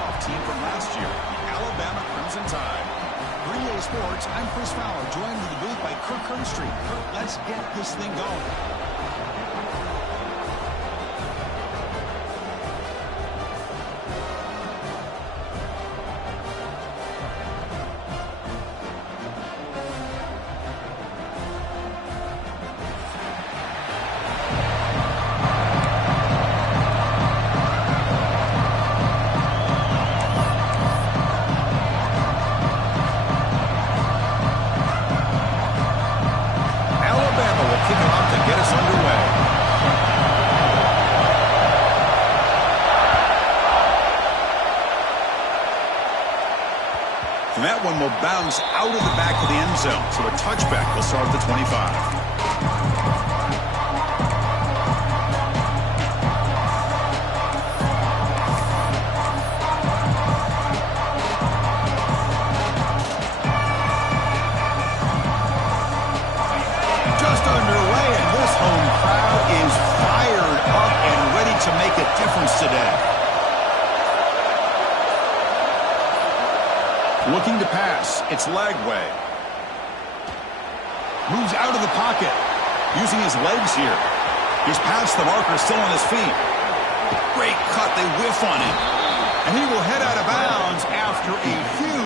playoff team from last year, the Alabama Crimson Tide. For EA Sports, I'm Chris Fowler, joined in the booth by Kirk Hearnstreet. Kirk, let's get this thing going. And that one will bounce out of the back of the end zone. So a touchback will start at the 25. Just underway, and this home crowd is fired up and ready to make a difference today. Looking to pass. It's Lagway. Moves out of the pocket. Using his legs here. He's past the marker, still on his feet. Great cut. They whiff on him. And he will head out of bounds after a huge...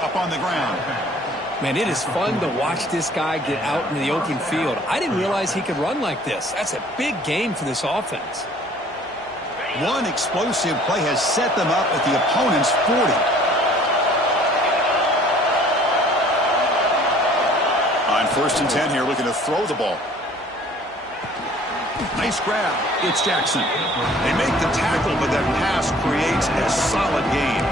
Up on the ground. Man, it is fun to watch this guy get out in the open field. I didn't realize he could run like this. That's a big game for this offense. One explosive play has set them up at the opponent's 40. On 1st and 10 here, looking to throw the ball. Nice grab. It's Jackson. They make the tackle, but that pass creates a solid gain.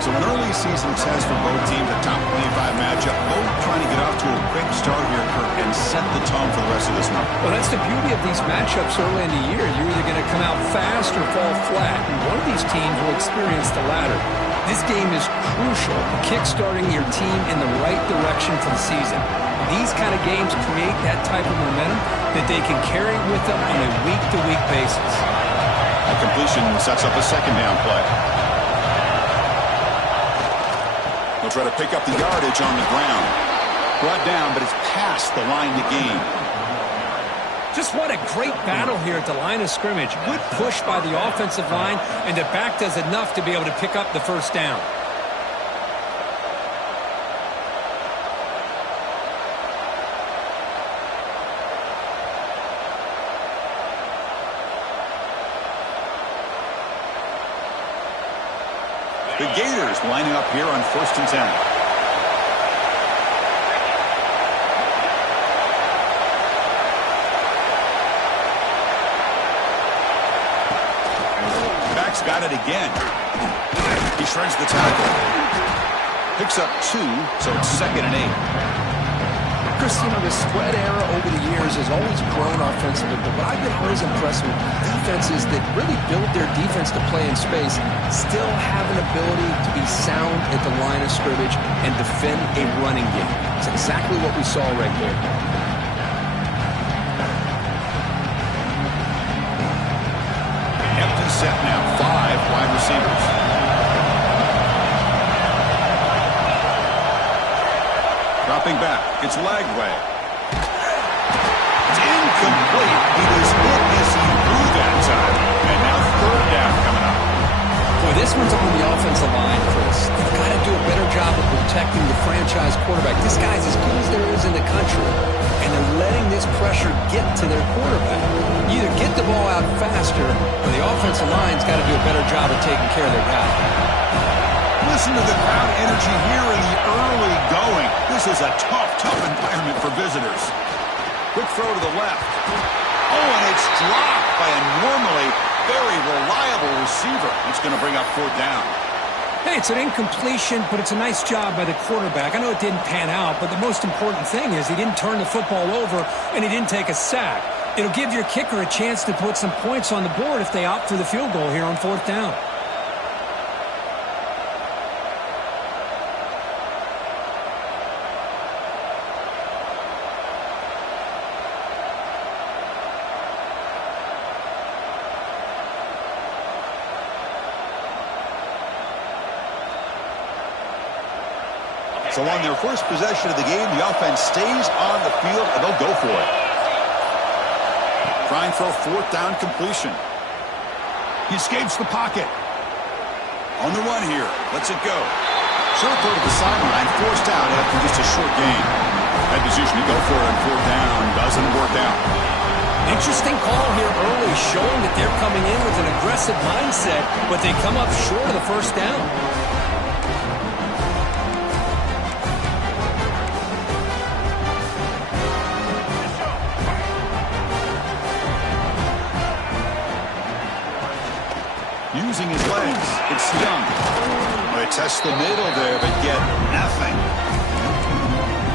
So an early season test for both teams, a top 25 matchup, both trying to get off to a quick start here, Kirk, and set the tone for the rest of this one. Well, that's the beauty of these matchups early in the year. You're either going to come out fast or fall flat, and one of these teams will experience the latter. This game is crucial, kick-starting your team in the right direction for the season. These kind of games create that type of momentum that they can carry with them on a week-to-week basis. A completion sets up a second down play. They'll try to pick up the yardage on the ground. Brought down, but it's past the line to gain. Just what a great battle here at the line of scrimmage. Good push by the offensive line, and the back does enough to be able to pick up the first down. The Gators lining up here on 1st and 10. Back's got it again. He shreds the tackle. Picks up 2, so it's 2nd and 8. Chris, you know, the spread era over the years has always grown offensively, but what I've been always impressed with defenses that really build their defense to play in space still have an ability to be sound at the line of scrimmage and defend a running game. It's exactly what we saw right there. Empty set now, 5 wide receivers. Dropping back, it's Lagway. It's incomplete. He was hit as he threw that time. And now 3rd down coming up. Boy, this one's on the offensive line, Chris. They've got to do a better job of protecting the franchise quarterback. This guy's as good as there is in the country, and they're letting this pressure get to their quarterback. You either get the ball out faster, or the offensive line's got to do a better job of taking care of their guy. Listen to the crowd energy here in the early going. This is a tough environment for visitors. Quick throw to the left. Oh, and it's dropped by a normally very reliable receiver. It's going to bring up 4th down. Hey, it's an incompletion, but it's a nice job by the quarterback. I know it didn't pan out, but the most important thing is he didn't turn the football over and he didn't take a sack. It'll give your kicker a chance to put some points on the board if they opt for the field goal here on 4th down. So on their first possession of the game, the offense stays on the field, and they'll go for it. Trying for a 4th down completion. He escapes the pocket. On the run here. Lets it go. Short throw to the sideline, forced out after just a short gain. That position to go for it on 4th down doesn't work out. Interesting call here early, showing that they're coming in with an aggressive mindset, but they come up short of the 1st down. Using his legs. It's Young. They test the middle there, but get nothing.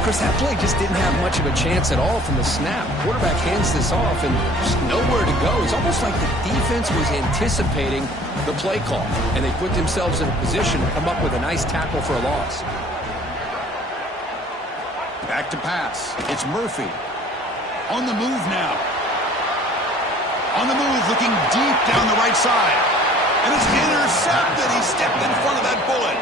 Chris, that play just didn't have much of a chance at all from the snap. Quarterback hands this off and just nowhere to go. It's almost like the defense was anticipating the play call, and they put themselves in a position to come up with a nice tackle for a loss. Back to pass. It's Murphy. On the move now. On the move, looking deep down the right side. And it's intercepted. He stepped in front of that bullet.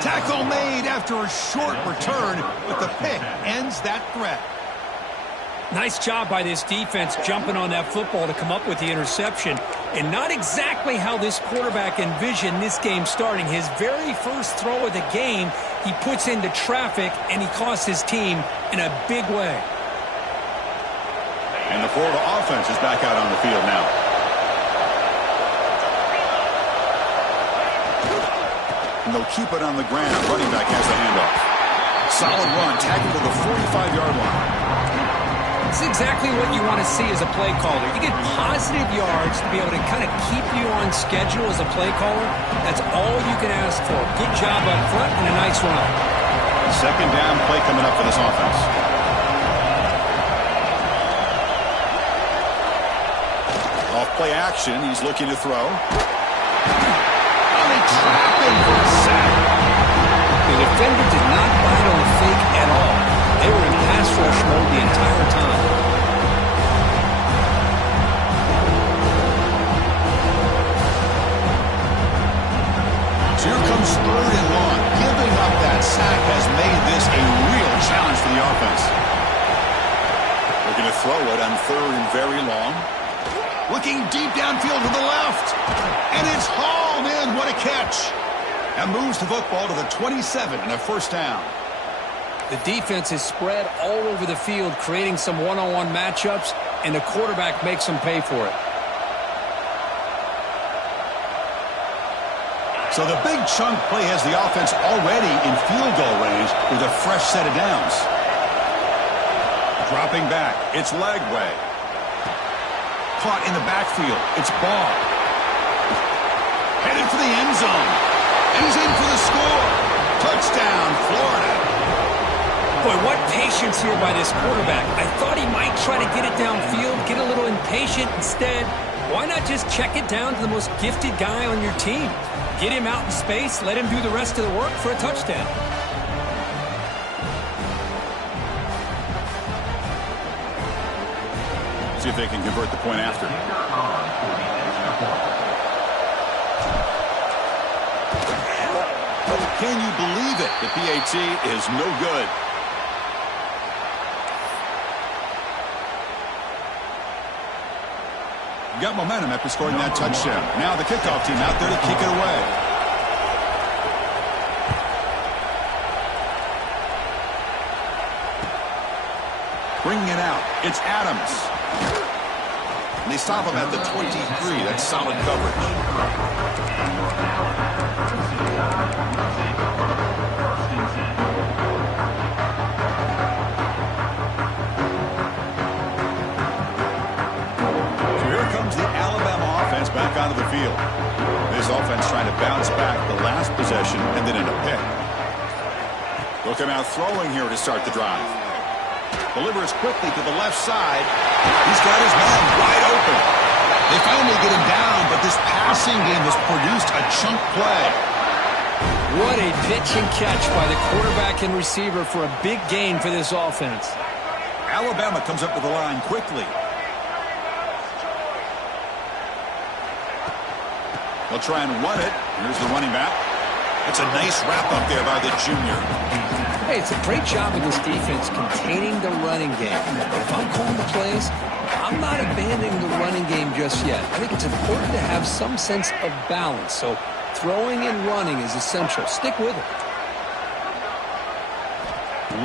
Tackle made after a short return, but the pick ends that threat. Nice job by this defense jumping on that football to come up with the interception. And not exactly how this quarterback envisioned this game starting. His very first throw of the game, he puts into traffic, and he costs his team in a big way. And the Florida offense is back out on the field now. And they'll keep it on the ground. Running back has the handoff. Solid run, tackled to the 45-yard line. It's exactly what you want to see as a play caller. You get positive yards to be able to kind of keep you on schedule as a play caller. That's all you can ask for. Good job up front and a nice run. 2nd down play coming up for this offense. Off play action. He's looking to throw. They trap him for a sack. The defender did not bite on the fake at all. They were in pass rush mode the entire time. So here comes 3rd and long. Giving up that sack has made this a real challenge for the offense. Looking to throw it on 3rd and very long. Looking deep downfield to the left. And it's hauled in. What a catch. And moves the football to the 27 and a 1st down. The defense is spread all over the field, creating some one-on-one matchups, and the quarterback makes them pay for it. So the big chunk play has the offense already in field goal range with a fresh set of downs. Dropping back. It's Lagway. Caught in the backfield. It's Ball. Headed for the end zone. And he's in for the score. Touchdown, Florida. Boy, what patience here by this quarterback. I thought he might try to get it downfield, get a little impatient. Instead, why not just check it down to the most gifted guy on your team? Get him out in space, let him do the rest of the work for a touchdown. See if they can convert the point after. Can you believe it? The PAT is no good. Got momentum after scoring that touchdown. Now the kickoff team out there to kick it away. Bringing it out. It's Adams. And they stop him at the 23. That's solid coverage. bounced back the last possession and then in a pick. They'll come out throwing here to start the drive. Delivers quickly to the left side. He's got his man wide open. They finally get him down, but this passing game has produced a chunk play. What a pitch and catch by the quarterback and receiver for a big gain for this offense. Alabama comes up to the line quickly. They'll try and run it. Here's the running back. It's a nice wrap-up there by the junior. Hey, it's a great job of this defense containing the running game. But if I'm calling the plays, I'm not abandoning the running game just yet. I think it's important to have some sense of balance. So throwing and running is essential. Stick with it.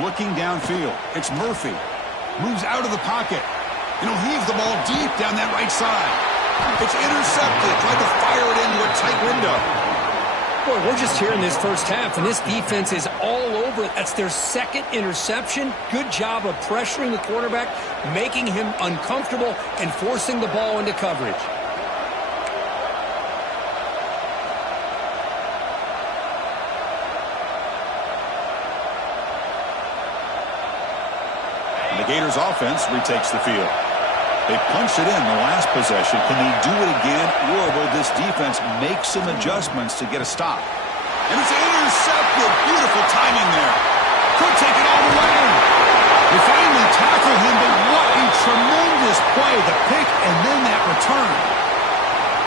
Looking downfield. It's Murphy. Moves out of the pocket. And he'll heave the ball deep down that right side. It's intercepted. Tried to fire it into a tight window. Boy, we're just here in this first half, and this defense is all over it. That's their second interception. Good job of pressuring the quarterback, making him uncomfortable, and forcing the ball into coverage. And the Gators offense retakes the field. They punched it in the last possession. Can they do it again, or will this defense make some adjustments to get a stop? And it's intercepted. Beautiful timing there. Could take it all the way. They finally tackle him, but what a tremendous play. The pick and then that return.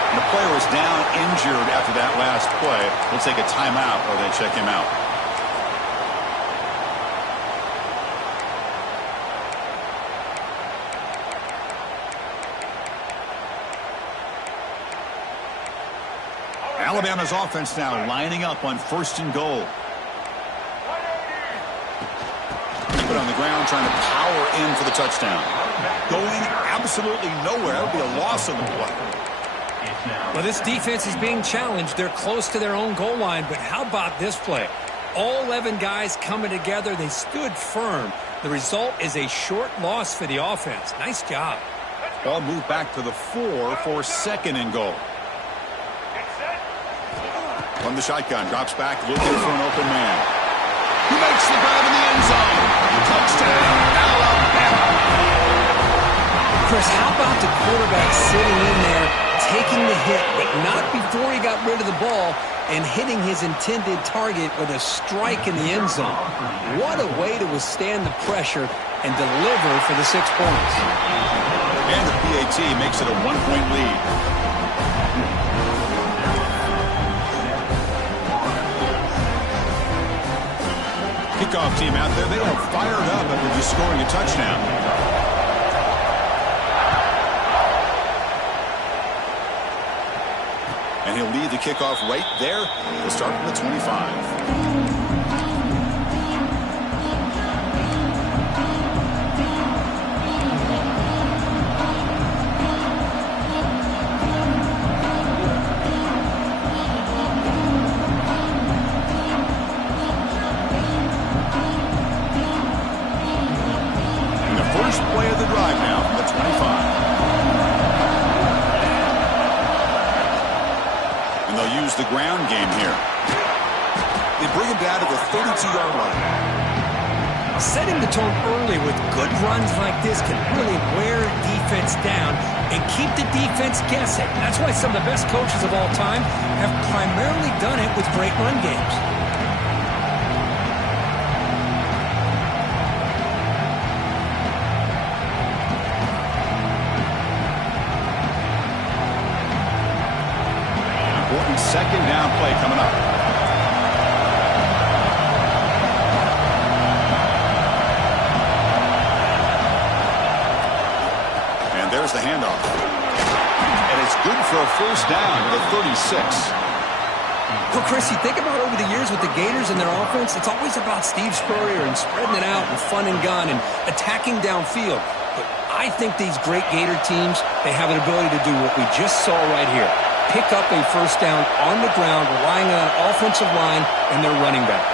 And the player was down injured after that last play. We'll take a timeout or they check him out. Alabama's offense now lining up on 1st and goal. Put on the ground, trying to power in for the touchdown. Going absolutely nowhere. That would be a loss on the play. Well, this defense is being challenged. They're close to their own goal line, but how about this play? All 11 guys coming together. They stood firm. The result is a short loss for the offense. Nice job. Ball moved back to the 4 for 2nd and goal. From the shotgun, drops back, looking for an open man. He makes the grab in the end zone. Touchdown, Alabama. Chris, how about the quarterback sitting in there, taking the hit, but not before he got rid of the ball and hitting his intended target with a strike in the end zone. What a way to withstand the pressure and deliver for the 6 points. And the PAT makes it a 1-point lead. Kickoff team out there, they are fired up after just scoring a touchdown. And he'll lead the kickoff right there. He'll start from the 25. The ground game here. They bring him down to the 32-yard line. Setting the tone early with good runs like this can really wear defense down and keep the defense guessing. That's why some of the best coaches of all time have primarily done it with great run games. Second down play coming up. And there's the handoff. And it's good for a first down to the 36. Well, Chris, you think about over the years with the Gators and their offense, it's always about Steve Spurrier and spreading it out and fun and gun and attacking downfield. But I think these great Gator teams, they have an ability to do what we just saw right here. Pick up a first down on the ground, relying on an offensive line and their running back.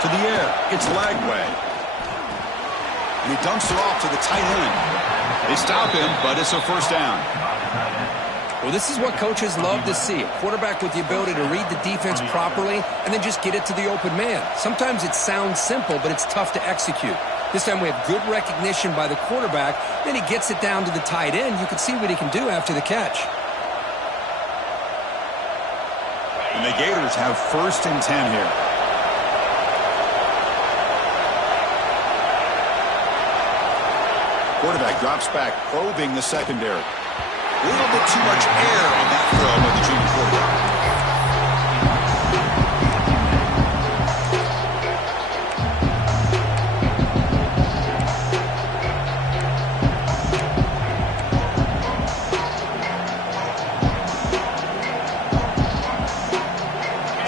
To the air, it's Lagway. And he dumps it off to the tight end. They stop him, but it's a first down. Well, this is what coaches love to see. A quarterback with the ability to read the defense properly and then just get it to the open man. Sometimes it sounds simple, but it's tough to execute. This time we have good recognition by the quarterback. Then he gets it down to the tight end. You can see what he can do after the catch. And the Gators have 1st and 10 here. Quarterback drops back, probing the secondary. A little bit too much air on that throw by the junior quarterback.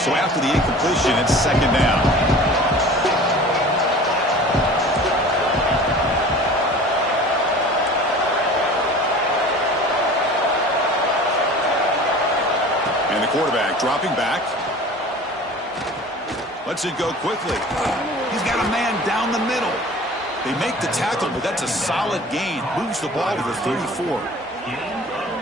So after the incompletion, it's 2nd down. Quarterback dropping back. Lets it go quickly. He's got a man down the middle. They make the tackle, but that's a solid gain. Moves the ball to the 34.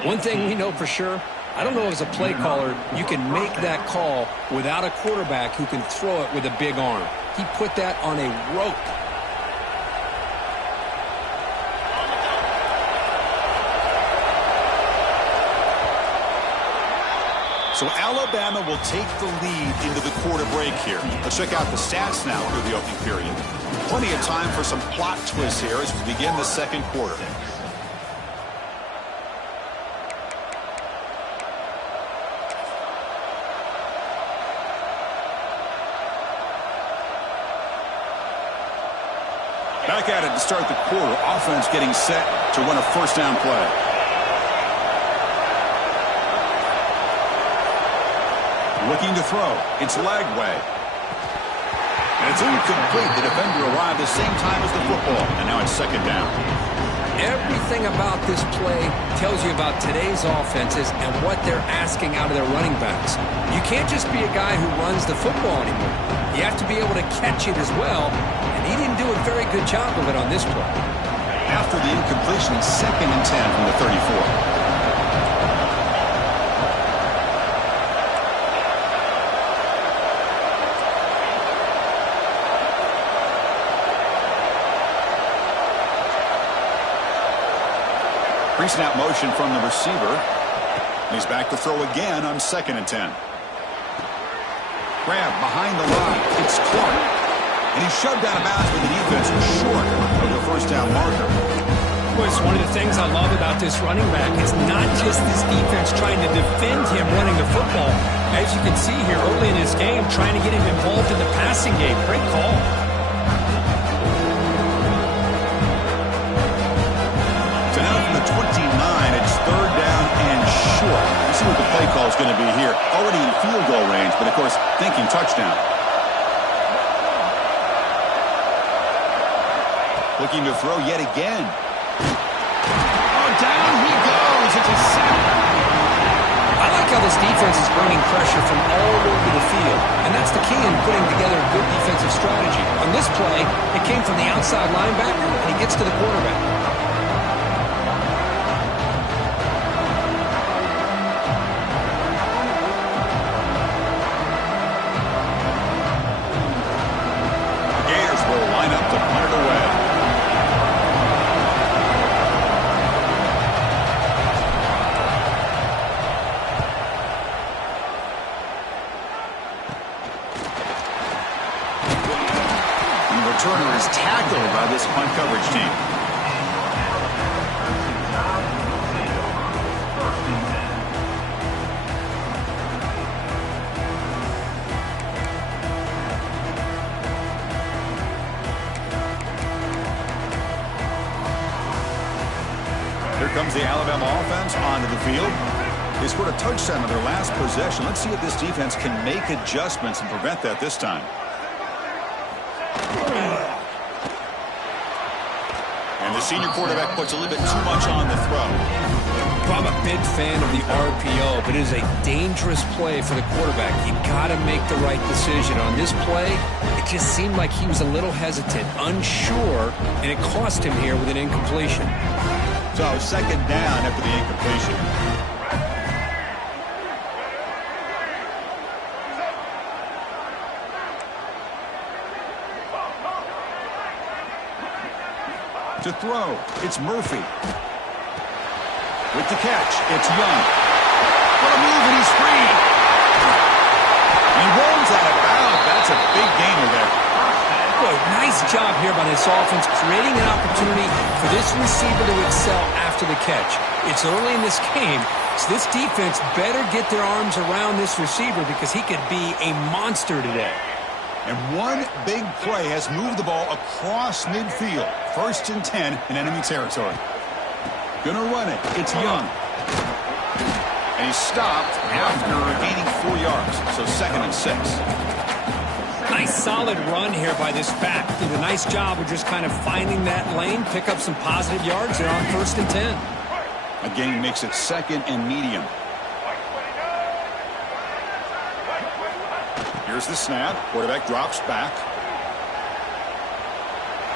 One thing we know for sure, I don't know as a play caller, you can make that call without a quarterback who can throw it with a big arm. He put that on a rope. So Alabama will take the lead into the quarter break here. Let's check out the stats now through the opening period. Plenty of time for some plot twists here as we begin the 2nd quarter. Back at it to start the quarter. Offense getting set to run a 1st down play. Looking to throw. It's Lagway. And it's incomplete. The defender arrived the same time as the football. And now it's 2nd down. Everything about this play tells you about today's offenses and what they're asking out of their running backs. You can't just be a guy who runs the football anymore. You have to be able to catch it as well. And he didn't do a very good job of it on this play. After the incompletion, 2nd and 10 from the 34. Pre-snap motion from the receiver. He's back to throw again on 2nd and 10. Grab behind the line. It's Clark. And he's shoved out of bounds, but the defense was short of the 1st down marker. Well, it's one of the things I love about this running back. It's not just this defense trying to defend him running the football. As you can see here early in this game, trying to get him involved in the passing game. Great call. So now from the 29, it's 3rd down and short. Let's see what the play call is going to be here. Already in field goal range, but of course, thinking touchdown. Looking to throw yet again. Oh, down he goes. It's a sack. I like how this defense is bringing pressure from all over the field, and that's the key in putting together a good defensive strategy. On this play, it came from the outside linebacker, and he gets to the quarterback. Returner is tackled by this punt coverage team. Here comes the Alabama offense onto the field. They scored a touchdown on their last possession. Let's see if this defense can make adjustments and prevent that this time. And the senior quarterback puts a little bit too much on the throw. Well, I'm a big fan of the RPO, but it is a dangerous play for the quarterback. You got to make the right decision. On this play, it just seemed like he was a little hesitant, unsure, and it cost him here with an incompletion. So second down after the incompletion. To throw, it's Murphy. With the catch, it's Young. What a move, and he's free. He rolls out of bounds. That's a big gainer there. Boy, nice job here by this offense, creating an opportunity for this receiver to excel after the catch. It's early in this game, so this defense better get their arms around this receiver because he could be a monster today. And one big play has moved the ball across midfield. 1st and 10 in enemy territory. Gonna run it. It's Young. And he's stopped after gaining 4 yards. So 2nd and 6. Nice solid run here by this back. Did a nice job of just kind of finding that lane, pick up some positive yards there on 1st and 10. A gain makes it 2nd and medium. Here's the snap. Quarterback drops back.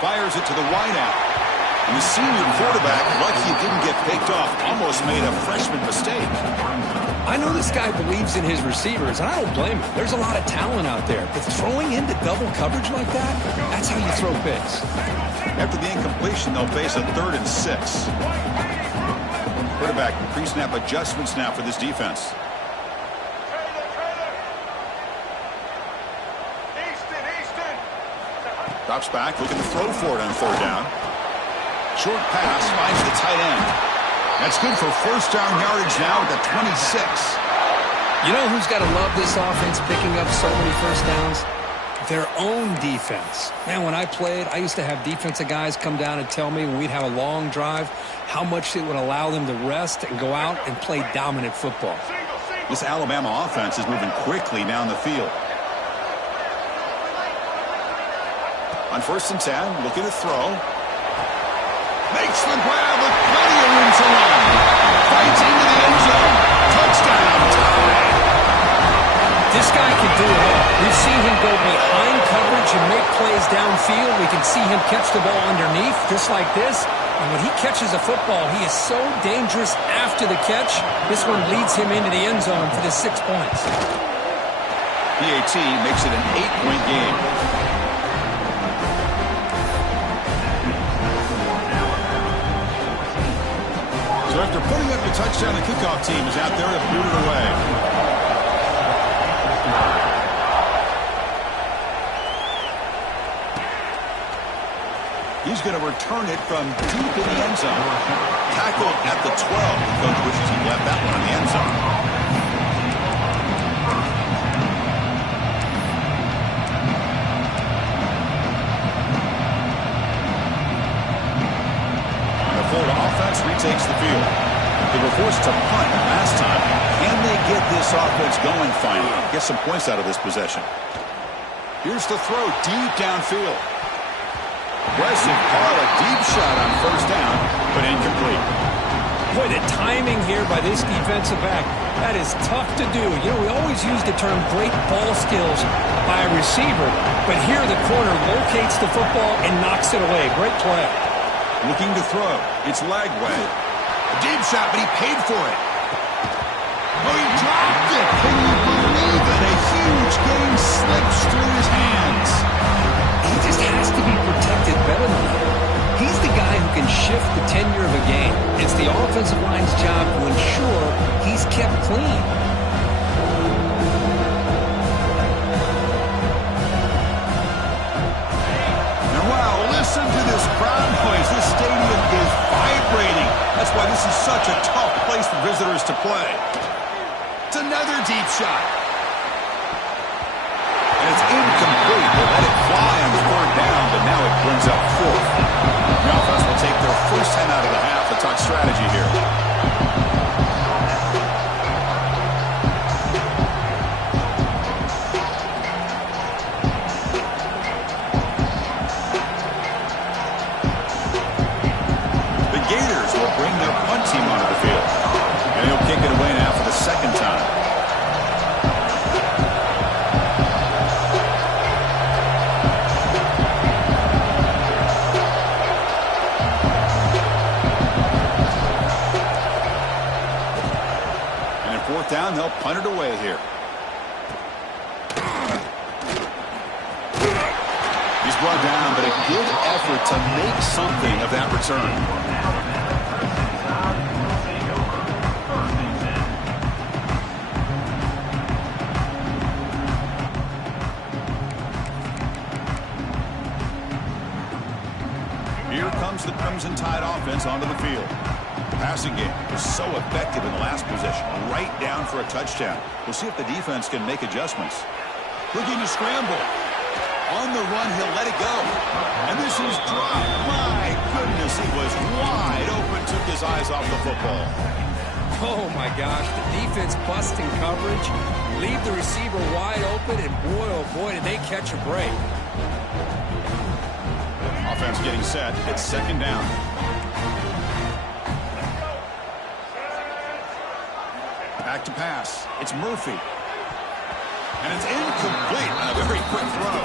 Fires it to the wideout. And the senior quarterback, lucky he didn't get picked off, almost made a freshman mistake. I know this guy believes in his receivers, and I don't blame him. There's a lot of talent out there. But throwing into double coverage like that, that's how you throw picks. After the incompletion, they'll face a 3rd and 6. Quarterback pre-snap adjustments now for this defense. Drops back, looking to throw for it on 3rd down. Short pass finds the tight end. That's good for 1st down yardage now at the 26. You know who's got to love this offense picking up so many 1st downs? Their own defense. Man, when I played, I used to have defensive guys come down and tell me when we'd have a long drive how much it would allow them to rest and go out and play dominant football. This Alabama offense is moving quickly down the field. On 1st and 10, looking to throw. Makes the grab with plenty of room to run. Fights into the end zone. Touchdown, tie. This guy can do it all. We've seen him go behind coverage and make plays downfield. We can see him catch the ball underneath, just like this. And when he catches a football, he is so dangerous after the catch. This one leads him into the end zone for the 6 points. PAT makes it an 8-point game. So after putting up the touchdown, the kickoff team is out there to boot it away. He's going to return it from deep in the end zone. Tackled at the 12. The coach wishes he left that one in the end zone. Retakes the field. They were forced to punt last time. Can they get this offense going finally? Get some points out of this possession. Here's the throw deep downfield. Aggressive call, a deep shot on 1st down, but incomplete. Boy, the timing here by this defensive back, that is tough to do. You know, we always use the term great ball skills by a receiver, but here the corner locates the football and knocks it away. Great play. Looking to throw. It's Lagway. A deep shot, but he paid for it. Oh, he dropped it. Can you believe it? A huge gain slips through his hands. He just has to be protected better than that. He's the guy who can shift the tenure of a game. It's the offensive line's job to ensure he's kept clean. Listen to this crowd noise. This stadium is vibrating. That's why this is such a tough place for visitors to play. It's another deep shot. And it's incomplete. They let it fly on 3rd down, but now it brings up 4th. The offense will take their first time out of the half to talk strategy here. Bring their punt team onto the field. down. They'll punt it away here. He's brought down, but a good effort to make something of that return. Here comes the Crimson Tide offense onto the field. Passing game was so effective in the last possession, right down for a touchdown. We'll see if the defense can make adjustments. Looking to scramble. On the run, he'll let it go. And this is dropped. My goodness, he was wide open, took his eyes off the football. Oh, my gosh. The defense busting coverage, leave the receiver wide open, and boy, oh, boy, did they catch a break. Offense getting set. It's second down. Back to pass. It's Murphy. And it's incomplete on a very quick throw.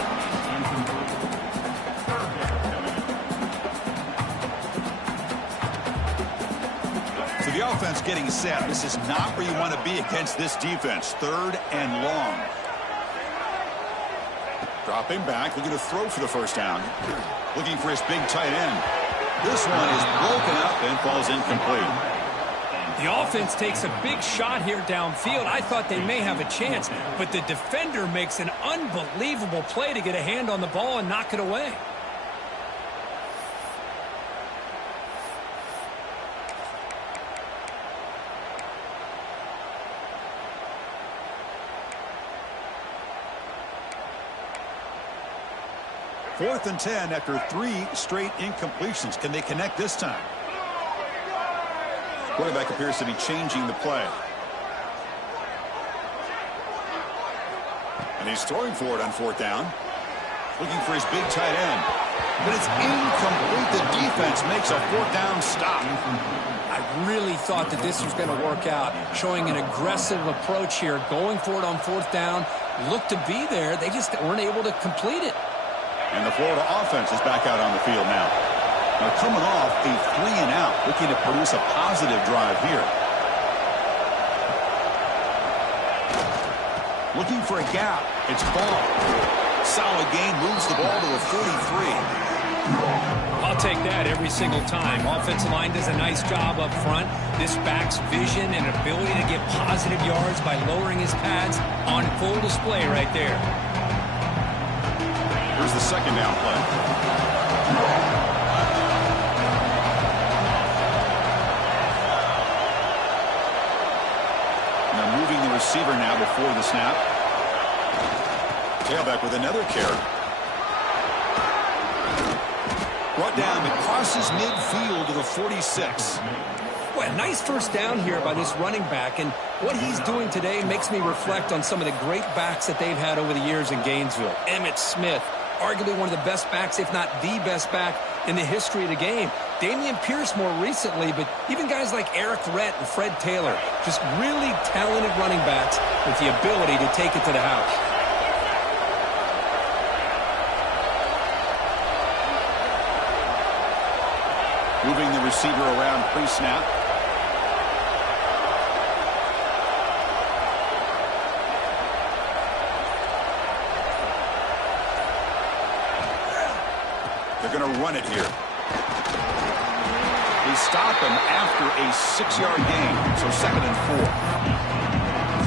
So the offense getting set. This is not where you want to be against this defense. Third and long. Dropping back, looking to throw for the first down. Looking for his big tight end. This one is broken up and falls incomplete. The offense takes a big shot here downfield. I thought they may have a chance, but the defender makes an unbelievable play to get a hand on the ball and knock it away. Fourth and 10 after 3 straight incompletions. Can they connect this time? Quarterback appears to be changing the play. And he's throwing for it on fourth down. Looking for his big tight end. But it's incomplete. The defense makes a fourth down stop. I really thought that this was going to work out. Showing an aggressive approach here. Going for it on fourth down. Looked to be there. They just weren't able to complete it. And the Florida offense is back out on the field now. Now coming off a 3-and-out, looking to produce a positive drive here. Looking for a gap. It's Ball. Solid gain, moves the ball to a 43. I'll take that every single time. Offensive line does a nice job up front. This back's vision and ability to get positive yards by lowering his pads on full display right there. Here's the second down play. Receiver now before the snap. Tailback with another carry. Brought down, it crosses midfield to the 46. Well, nice first down here by this running back, and what he's doing today makes me reflect on some of the great backs that they've had over the years in Gainesville. Emmitt Smith, arguably one of the best backs, if not the best back in the history of the game. Damian Pierce more recently, but even guys like Eric Rhett and Fred Taylor, just really talented running backs with the ability to take it to the house. Moving the receiver around pre-snap. They're going to run it here. They stop him after a 6-yard gain, so 2nd and 4.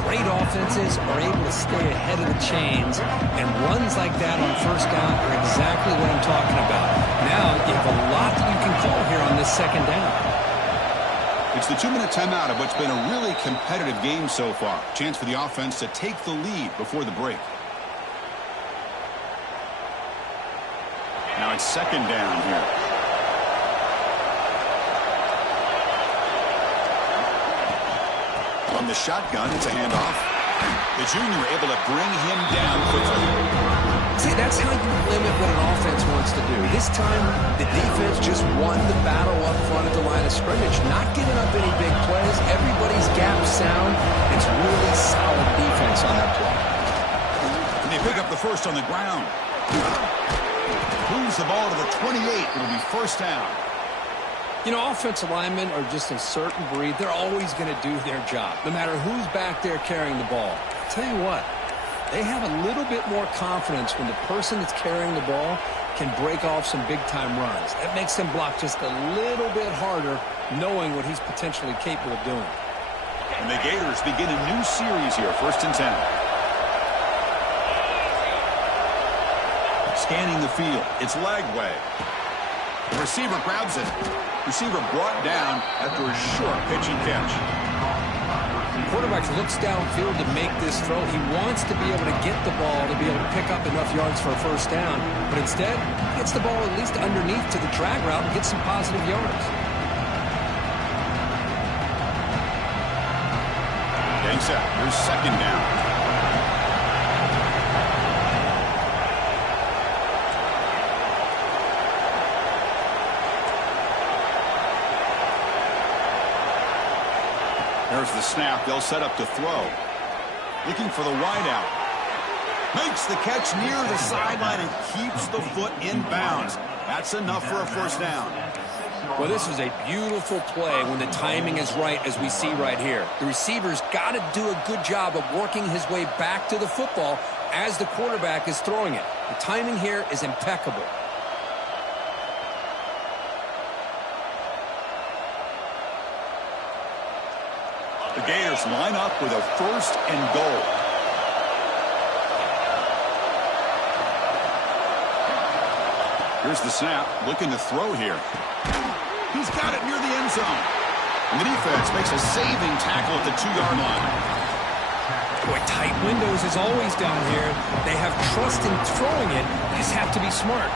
Great offenses are able to stay ahead of the chains, and runs like that on first down are exactly what I'm talking about. Now you have a lot that you can call here on this second down. It's the 2-minute timeout of what's been a really competitive game so far. Chance for the offense to take the lead before the break. Now it's second down here. From the shotgun, it's a handoff. The junior able to bring him down quickly. See, that's how you limit what an offense wants to do. This time, the defense just won the battle up front at the line of scrimmage, not giving up any big plays. Everybody's gap sound. It's really solid defense on that play. And they pick up the first on the ground. Moves the ball to the 28. It'll be first down. You know, offensive linemen are just a certain breed. They're always going to do their job, no matter who's back there carrying the ball. I'll tell you what, they have a little bit more confidence when the person that's carrying the ball can break off some big-time runs. That makes them block just a little bit harder, knowing what he's potentially capable of doing. And the Gators begin a new series here, 1st and 10. Scanning the field, it's Lagway. The receiver grabs it. Receiver brought down after a short pitch and catch. The quarterback looks downfield to make this throw. He wants to be able to get the ball to be able to pick up enough yards for a first down, but instead, he gets the ball at least underneath to the drag route and gets some positive yards. Getting set. Here's 2nd down. There's the snap. They'll set up to throw. Looking for the wideout. Makes the catch near the sideline and keeps the foot in bounds. That's enough for a first down. Well, this is a beautiful play when the timing is right, as we see right here. The receiver's got to do a good job of working his way back to the football as the quarterback is throwing it. The timing here is impeccable. The Gators line up with a 1st and goal. Here's the snap. Looking to throw here. He's got it near the end zone. And the defense makes a saving tackle at the 2-yard line. Boy, tight windows as always down here. They have trust in throwing it. They just have to be smart.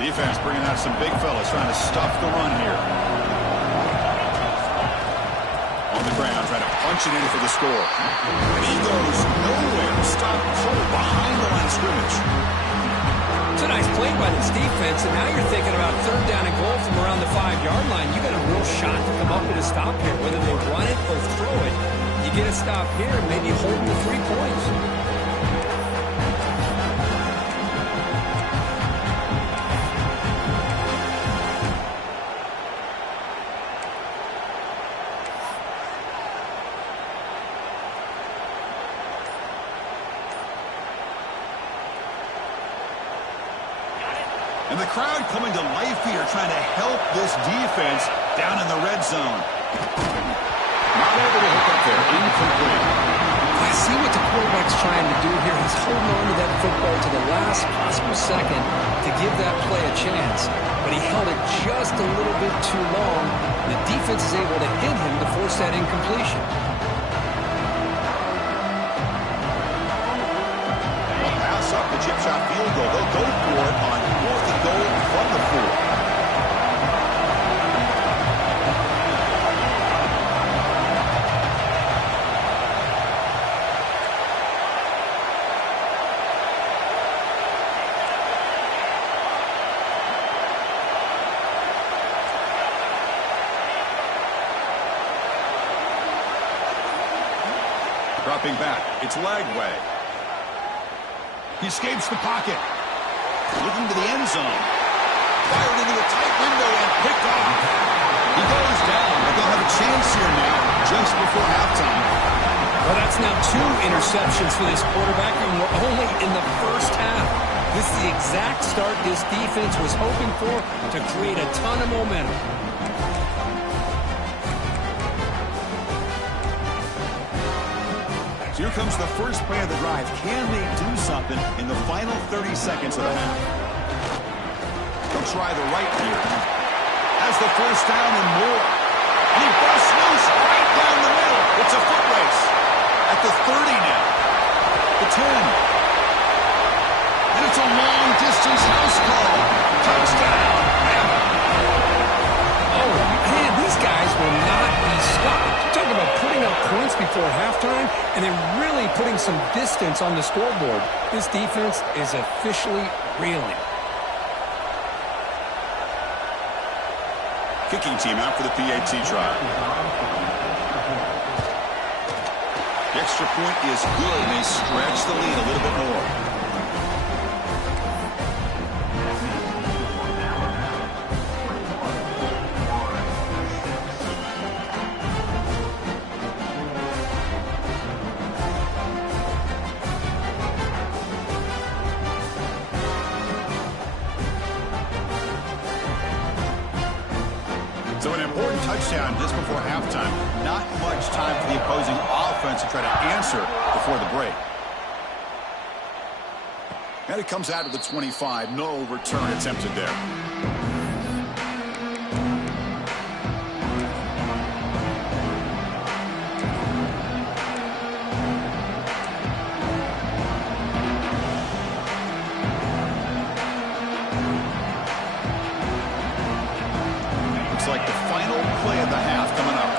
Defense bringing out some big fellas trying to stuff the run here. On the ground, trying to punch it in for the score. And he goes nowhere. Stop cold behind the line of scrimmage. It's a nice play by this defense, and now you're thinking about 3rd down and goal from around the 5-yard line. You got a real shot to come up with a stop here. Whether they run it or throw it, you get a stop here and maybe holding the 3 points. And the crowd coming to life here, trying to help this defense down in the red zone. Not able to hook up there. Incomplete. I see what the quarterback's trying to do here. He's holding on to that football to the last possible second to give that play a chance. But he held it just a little bit too long. The defense is able to hit him to force that incompletion. Up the chip shot field goal. They'll go for it on 4th and goal from the 4. Dropping back, it's Lagway. He escapes the pocket. Looking to the end zone. Fired into a tight window and picked off. He goes down, but they'll have a chance here now just before halftime. Well, that's now 2 interceptions for this quarterback, and we're only in the first half. This is the exact start this defense was hoping for to create a ton of momentum. Here comes the first play of the drive. Can they do something in the final 30 seconds of the half? They'll try the right here. Has the first down and more. And he busts loose right down the middle. It's a foot race. At the 30 now. The 10. And it's a long-distance house call. Touchdown. Oh, man, these guys will not be stopped. Talking about putting up points before halftime, and then really putting some distance on the scoreboard. This defense is officially reeling. Kicking team out for the PAT trial. extra point is good, and they stretch the lead a little bit more. So an important touchdown just before halftime. Not much time for the opposing offense to try to answer before the break. And it comes out to the 25. No return attempted there. Like the final play of the half coming up.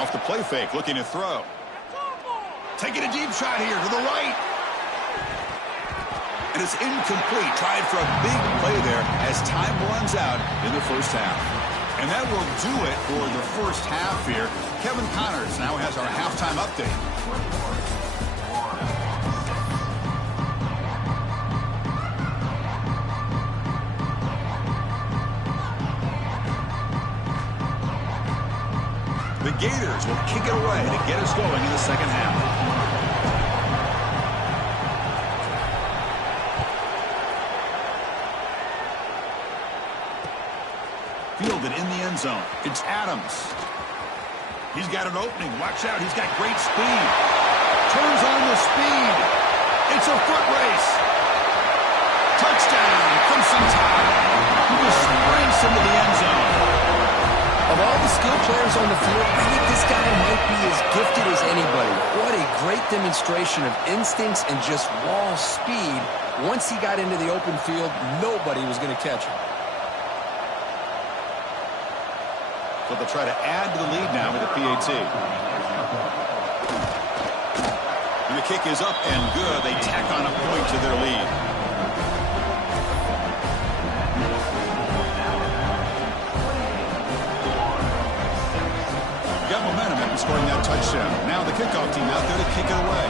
Off the play fake, looking to throw. Taking a deep shot here to the right. And it's incomplete. Tried for a big play there as time runs out in the first half. And that will do it for the first half here. Kevin Connors now has our halftime update. The Gators will kick it away to get us going in the second half. Fielded in the end zone. It's Adams. He's got an opening. Watch out. He's got great speed. Turns on the speed. It's a foot race. Touchdown, Crimson Tide. He just sprints into the end zone. Of all the skill players on the field, I think this guy might be as gifted as anybody. What a great demonstration of instincts and just raw speed. Once he got into the open field, nobody was going to catch him. So they'll try to add to the lead now with a PAT. And the kick is up and good. They tack on a point to their lead. Got momentum after scoring that touchdown. Now the kickoff team out there to kick it away.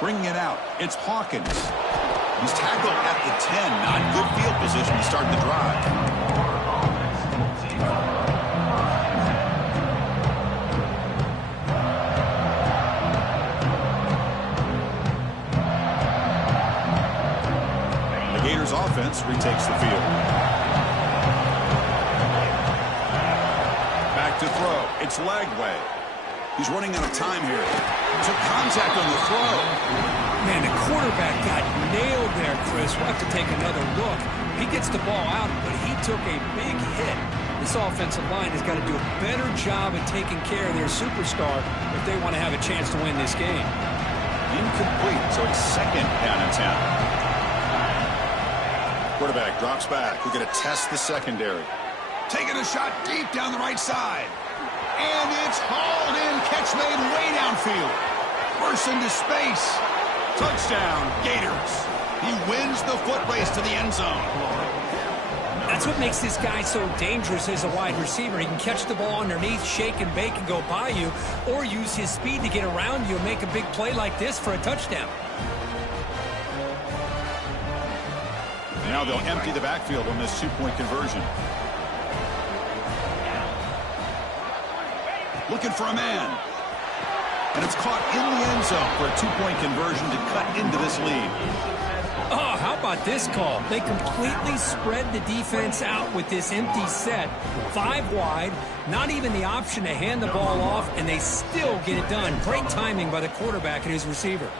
Bringing it out, it's Hawkins. He's tackled at the 10. Not good field position to start the drive. Offense retakes the field. Back to throw. It's Lagway. He's running out of time here. Took contact on the throw. Man, the quarterback got nailed there, Chris. We'll have to take another look. He gets the ball out, but he took a big hit. This offensive line has got to do a better job of taking care of their superstar if they want to have a chance to win this game. Incomplete, so it's second down and 10. Quarterback drops back. We're going to test the secondary. Taking a shot deep down the right side. And it's hauled in. Catch made way downfield. Bursts into space. Touchdown, Gators. He wins the foot race to the end zone. That's what makes this guy so dangerous as a wide receiver. He can catch the ball underneath, shake and bake and go by you, or use his speed to get around you and make a big play like this for a touchdown. Now they'll empty the backfield on this two-point conversion. Looking for a man. And it's caught in the end zone for a two-point conversion to cut into this lead. Oh, how about this call? They completely spread the defense out with this empty set. 5 wide, not even the option to hand the ball off, and they still get it done. Great timing by the quarterback and his receiver.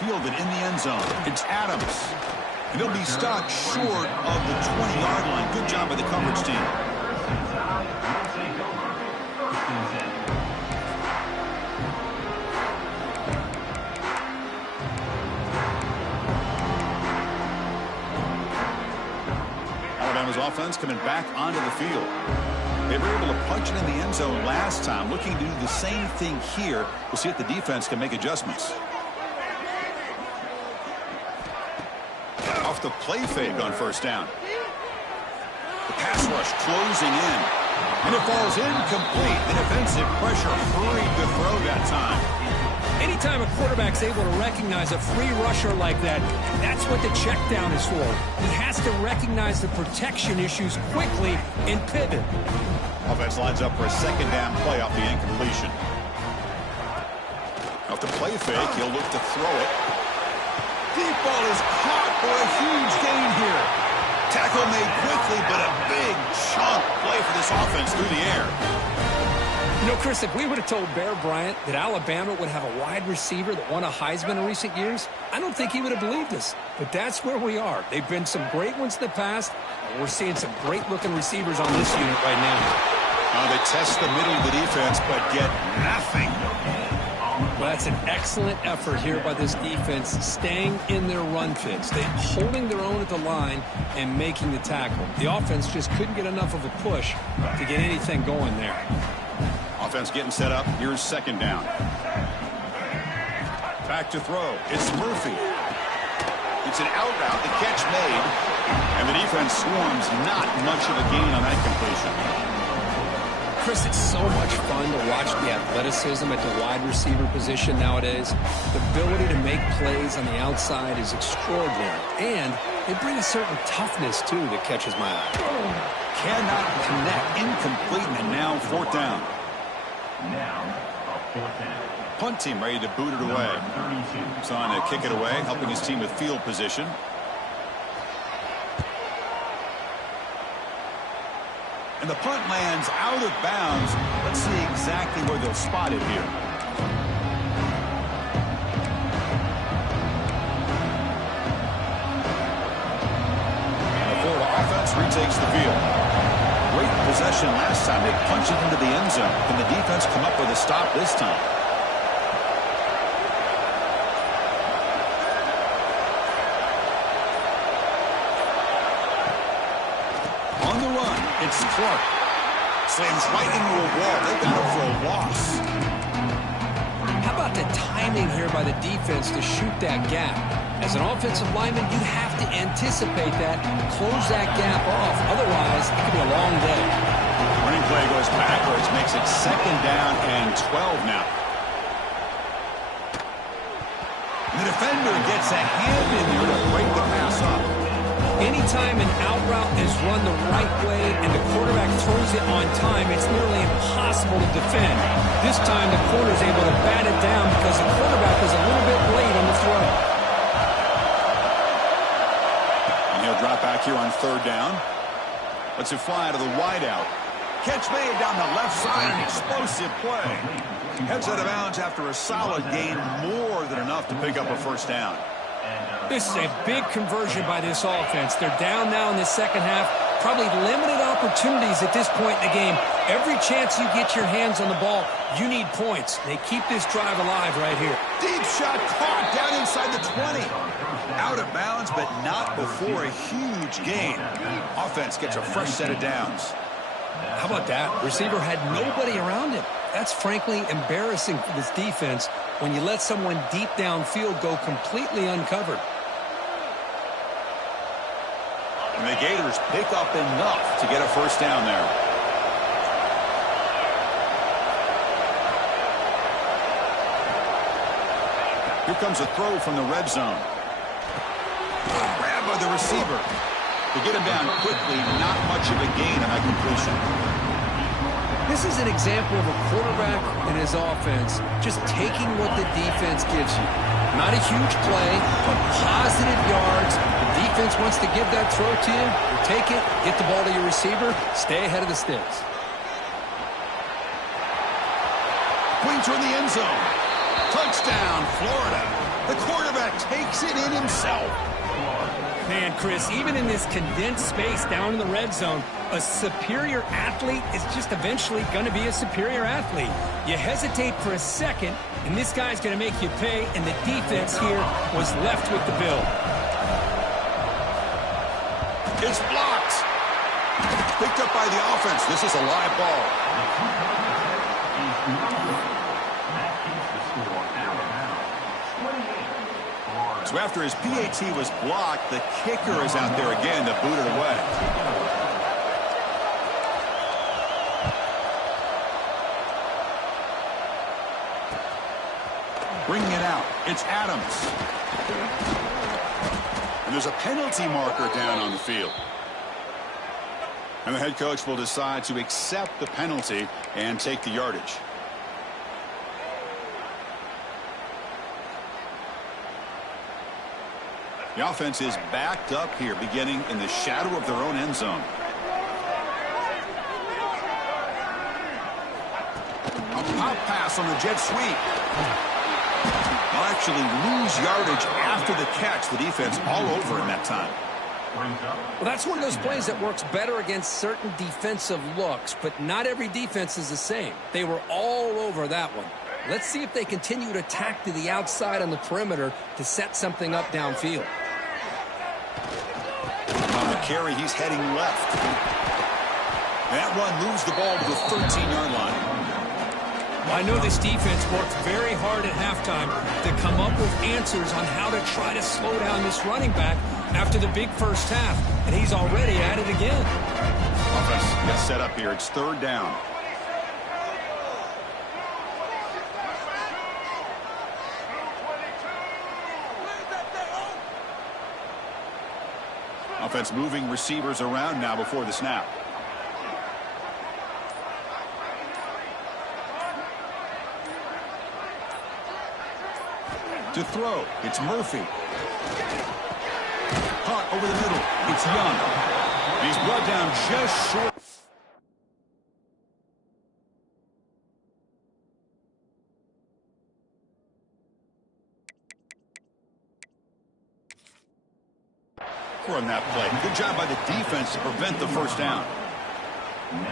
Fielded in the end zone. It's Adams. And he'll be stopped short of the 20-yard line. Good job by the coverage team. time his offense coming back onto the field. They were able to punch it in the end zone last time, looking to do the same thing here. We'll see if the defense can make adjustments. Off the play fake on first down. The pass rush closing in. And it falls incomplete. The defensive pressure hurried the throw that time. Anytime a quarterback's able to recognize a free rusher like that, that's what the check down is for. He has to recognize the protection issues quickly and pivot. Offense lines up for a second down play off the incompletion. Off the play fake, he'll look to throw it. Deep ball is caught for a huge gain here. Tackle made quickly, but a big chunk play for this offense through the air. You know, Chris, if we would have told Bear Bryant that Alabama would have a wide receiver that won a Heisman in recent years, I don't think he would have believed us. But that's where we are. They've been some great ones in the past, and we're seeing some great-looking receivers on this unit right now. They test the middle of the defense, but get nothing. Well, that's an excellent effort here by this defense, staying in their run fits. They're holding their own at the line and making the tackle. The offense just couldn't get enough of a push to get anything going there. Offense getting set up. Here's second down. Back to throw. It's Murphy. It's an out route. The catch made. And the defense swarms. Not much of a gain on that completion. Chris, it's so much fun to watch the athleticism at the wide receiver position nowadays. The ability to make plays on the outside is extraordinary. And they bring a certain toughness, too, that catches my eye. Cannot connect. Incomplete. And now fourth down. Punt team ready to boot it away. He's on to kick it away, helping his team with field position. And the punt lands out of bounds. Let's see exactly where they'll spot it here. And the Florida offense retakes the field. Great possession last time. They punched it into the end zone. Can the defense come up with a stop this time? On the run, it's Clark. Slams right into a wall. They got it for a loss. How about the timing here by the defense to shoot that gap? As an offensive lineman, you have to anticipate that, close that gap off. Otherwise, it could be a long day. Running play goes backwards, makes it second down and 12 now. The defender gets a hand in there to break the pass up. Anytime an out route is run the right way and the quarterback throws it on time, it's nearly impossible to defend. This time, the corner's able to bat it down because the quarterback was a little bit late on the throw. He'll drop back here on third down. Let's it fly out of the wideout. Catch made down the left side, an explosive play. Heads out of bounds after a solid gain, more than enough to pick up a first down. This is a big conversion by this offense. They're down now in the second half. Probably limited opportunities at this point in the game. Every chance you get your hands on the ball, you need points. They keep this drive alive right here. Deep shot caught down inside the 20. Out of bounds, but not before a huge gain. Offense gets a fresh set of downs. How about that? Receiver had nobody around him. That's frankly embarrassing for this defense when you let someone deep downfield go completely uncovered. And the Gators pick up enough to get a first down there. Here comes a throw from the red zone. Grab by the receiver. To get him down quickly, not much of a gain on that completion. This is an example of a quarterback and his offense just taking what the defense gives you. Not a huge play, but positive yards. The defense wants to give that throw to you. You take it, get the ball to your receiver, stay ahead of the sticks. Pointer in the end zone. Touchdown, Florida. The quarterback takes it in himself. Man, Chris, even in this condensed space down in the red zone, a superior athlete is just eventually going to be a superior athlete. You hesitate for a second, and this guy's going to make you pay, and the defense here was left with the bill. It's blocked. by the offense. This is a live ball. So after his PAT was blocked, the kicker is out there again to boot it away. Bringing it out, it's Adams. And there's a penalty marker down on the field. And the head coach will decide to accept the penalty and take the yardage. The offense is backed up here, beginning in the shadow of their own end zone. A pop pass on the jet sweep. They'll actually lose yardage after the catch. The defense all over him that time. Well, that's one of those plays that works better against certain defensive looks, but not every defense is the same. They were all over that one. Let's see if they continue to attack to the outside on the perimeter to set something up downfield. On the carry, he's heading left. That run moves the ball to the 13-yard line. I know this defense worked very hard at halftime to come up with answers on how to try to slow down this running back after the big first half, and he's already at it again. Offense gets set up here. It's third down. Offense moving receivers around now before the snap. To throw, it's Murphy. Caught over the middle, it's Young. He's brought down just short. On that play. Good job by the defense to prevent the first down.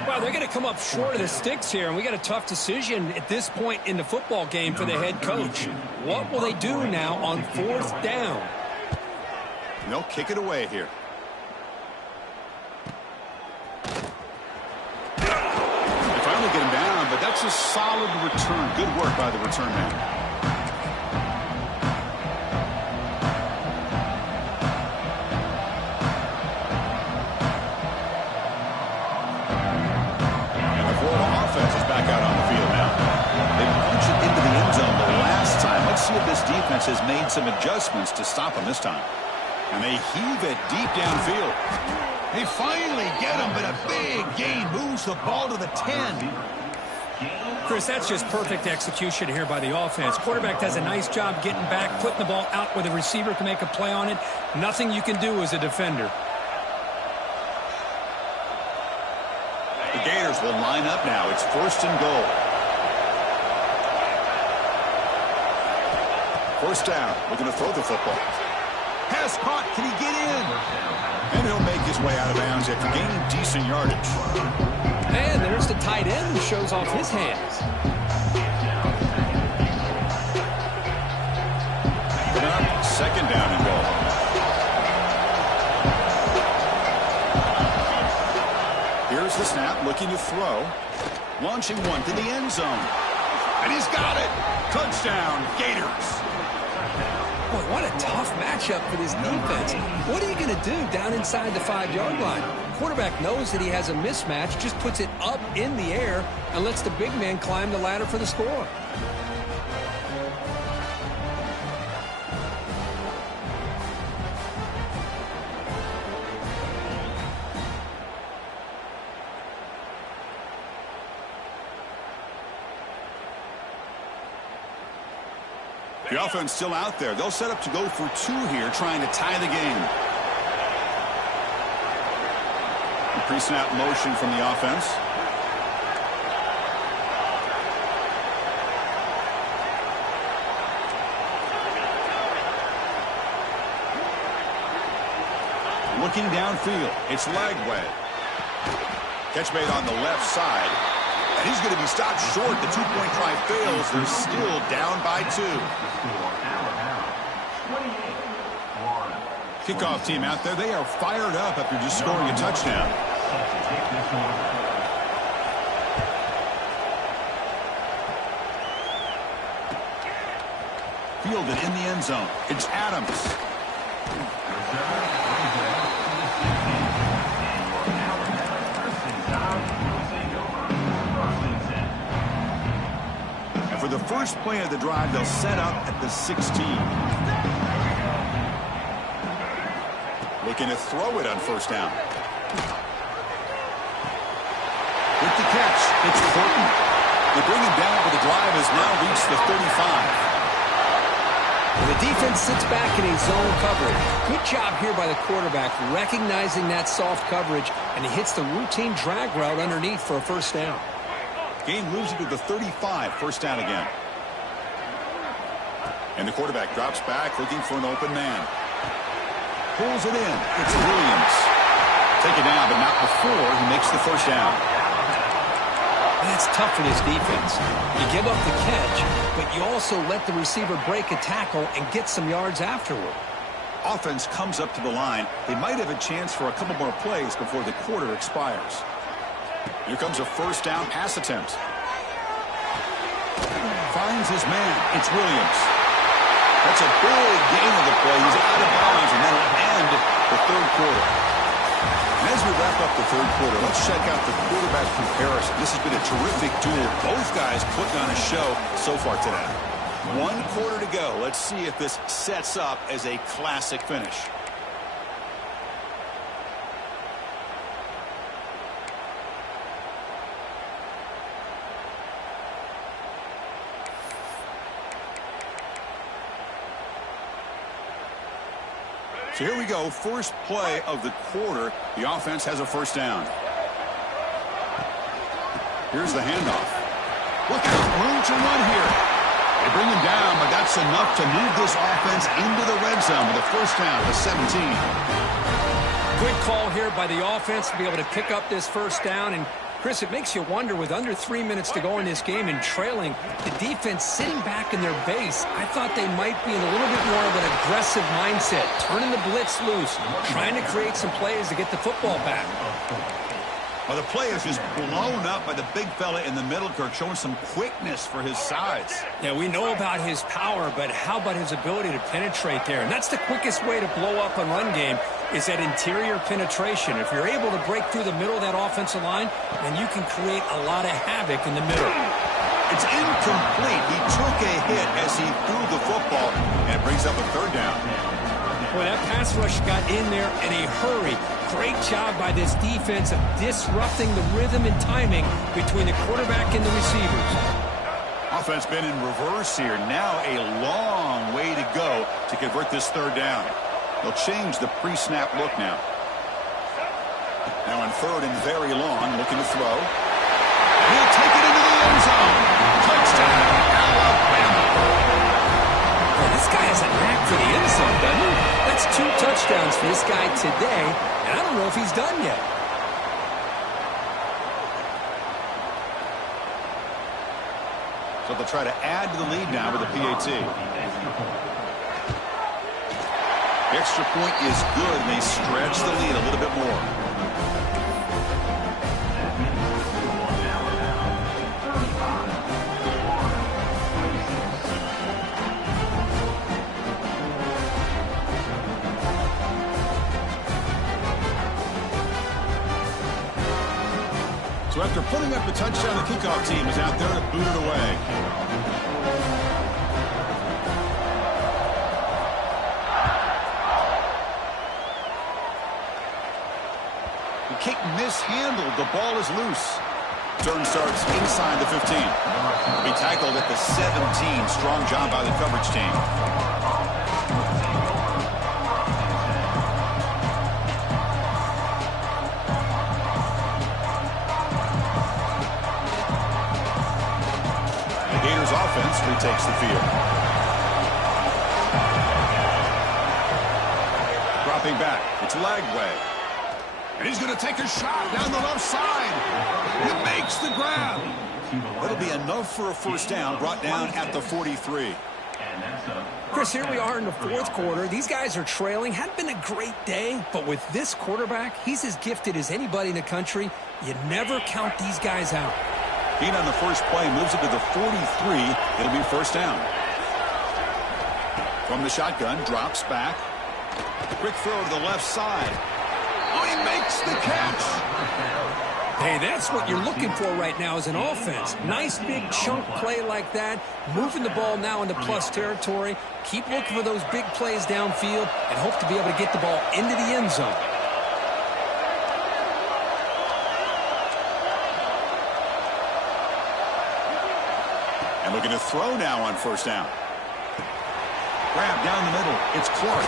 Well, they're going to come up short of the sticks here, and we got a tough decision at this point in the football game for the head coach. What will they do now on fourth down? They'll kick it away here. They finally get him down, but that's a solid return. Good work by the return man. This defense has made some adjustments to stop him this time. And they heave it deep downfield. They finally get him, but a big gain moves the ball to the 10. Chris, that's just perfect execution here by the offense. Quarterback does a nice job getting back, putting the ball out where the receiver can make a play on it. Nothing you can do as a defender. The Gators will line up now. It's first and goal. First down, looking to throw the football. Pass caught, can he get in? And he'll make his way out of bounds after gaining decent yardage. And there's the tight end who shows off his hands. Second down and goal. Here's the snap, looking to throw. Launching one to the end zone. And he's got it. Touchdown, Gators. Boy, what a tough matchup for this defense. What are you going to do down inside the 5-yard line? Quarterback knows that he has a mismatch, just puts it up in the air and lets the big man climb the ladder for the score. The offense still out there. They'll set up to go for 2 here, trying to tie the game. Pre-snap motion from the offense. Looking downfield, it's Lagway. Catch made on the left side. And he's going to be stopped short. The 2-point try fails. They're still down by 2. Kickoff team out there. They are fired up after just scoring a touchdown. Fielded in the end zone. It's Adams. And for the first play of the drive, they'll set up at the 16. Looking to throw it on first down. With the catch, it's Horton. They bring him down, but the drive has now reached the 35. The defense sits back in a zone coverage. Good job here by the quarterback, recognizing that soft coverage, and he hits the routine drag route underneath for a first down. Game moves into the 35, first down again. And the quarterback drops back, looking for an open man. Pulls it in. It's Williams. Take it down, but not before he makes the first down. That's tough for this defense. You give up the catch, but you also let the receiver break a tackle and get some yards afterward. Offense comes up to the line. They might have a chance for a couple more plays before the quarter expires. Here comes a first down pass attempt. Finds his man. It's Williams. That's a big gain of the play. He's out of bounds, and that'll end the third quarter. And as we wrap up the third quarter, let's check out the quarterback comparison. This has been a terrific duel. Both guys putting on a show so far today. 1 quarter to go. Let's see if this sets up as a classic finish. So here we go, first play of the quarter. The offense has a first down. Here's the handoff. Look out, room to run here. They bring him down, but that's enough to move this offense into the red zone with a first down at the 17. Good call here by the offense to be able to pick up this first down. And Chris, it makes you wonder, with under 3 minutes to go in this game and trailing, the defense sitting back in their base, I thought they might be in a little bit more of an aggressive mindset, turning the blitz loose, trying to create some plays to get the football back. Well, the play is just blown up by the big fella in the middle, Kirk, showing some quickness for his size. Yeah, we know about his power, but how about his ability to penetrate there? And that's the quickest way to blow up a run game, is that interior penetration. If you're able to break through the middle of that offensive line, then you can create a lot of havoc in the middle. It's incomplete. He took a hit as he threw the football, and it brings up a third down. Boy, that pass rush got in there in a hurry. Great job by this defense of disrupting the rhythm and timing between the quarterback and the receivers. Offense been in reverse here. Now a long way to go to convert this third down. They'll change the pre-snap look now. Now on third and very long, looking to throw. He'll take it into the end zone. Touchdown, Alabama. Well, this guy has a knack for the end zone, doesn't he? That's 2 touchdowns for this guy today, and I don't know if he's done yet. So they'll try to add to the lead now with a PAT. The extra point is good, and they stretch the lead a little bit more. So after putting up the touchdown, the kickoff team is out there to boot it away. The kick mishandled. The ball is loose. Turn starts inside the 15. He'll be tackled at the 17. Strong job by the coverage team. Offense retakes the field. Dropping back. It's Lagway. And he's going to take a shot down the left side. He makes the grab. That'll be enough for a first down, brought down at the 43. Chris, here we are in the fourth quarter. These guys are trailing. Hadn't been a great day, but with this quarterback, he's as gifted as anybody in the country. You never count these guys out. Being on the first play moves it to the 43. It'll be first down. From the shotgun, drops back. Quick throw to the left side. Oh, he makes the catch. Hey, that's what you're looking for right now as an offense. Nice big chunk play like that. Moving the ball now into plus territory. Keep looking for those big plays downfield and hope to be able to get the ball into the end zone. And looking to throw now on first down. Grab down the middle. It's Clark.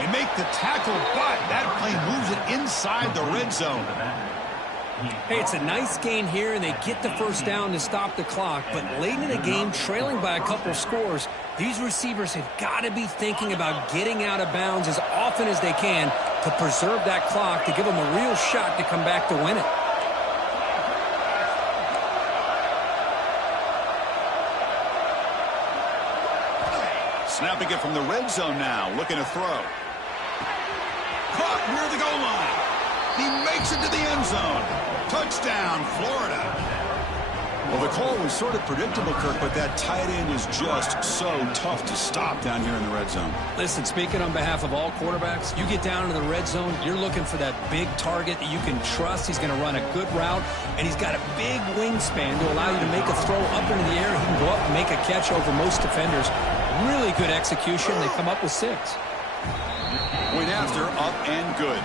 They make the tackle, but that play moves it inside the red zone. Hey, it's a nice gain here, and they get the first down to stop the clock. But late in the game, trailing by a couple scores, these receivers have got to be thinking about getting out of bounds as often as they can to preserve that clock, to give them a real shot to come back to win it. Snapping it from the red zone now, looking to throw. Caught near the goal line. He makes it to the end zone. Touchdown, Florida. Well, the call was sort of predictable, Kirk, but that tight end is just so tough to stop down here in the red zone. Listen, speaking on behalf of all quarterbacks, you get down into the red zone, you're looking for that big target that you can trust. He's going to run a good route, and he's got a big wingspan to allow you to make a throw up into the air. He can go up and make a catch over most defenders. Really good execution. They come up with 6. Point after, up and good.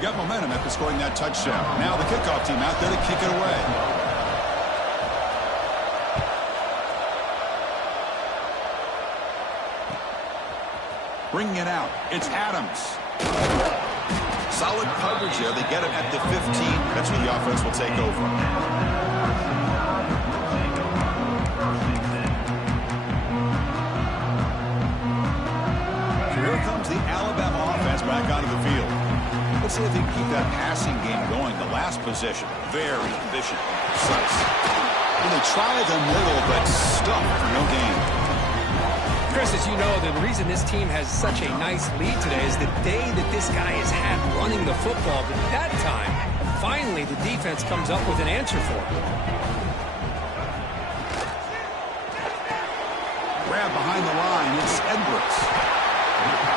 Got momentum after scoring that touchdown. Now the kickoff team out there to kick it away. Bringing it out. It's Adams. Solid coverage there. They get him at the 15. That's where the offense will take over. So here comes the Alabama offense back onto the field. Let's see if they can keep that passing game going. The last possession, very efficient, precise. And they try the middle, but stuffed for no gain. Chris, as you know, the reason this team has such a nice lead today is the day that this guy has had running the football. But that time, finally, the defense comes up with an answer for him. Grab behind the line. It's Edwards.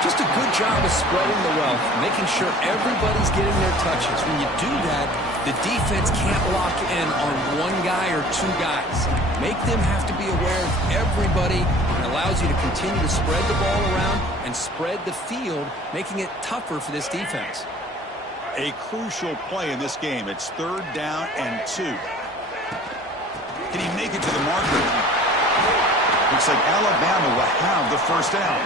Just a good job of spreading the wealth, making sure everybody's getting their touches. When you do that, the defense can't lock in on one guy or 2 guys. Make them have to be aware of everybody. It allows you to continue to spread the ball around and spread the field, making it tougher for this defense. A crucial play in this game. It's 3rd down and 2. Can he make it to the marker? Looks like Alabama will have the first down.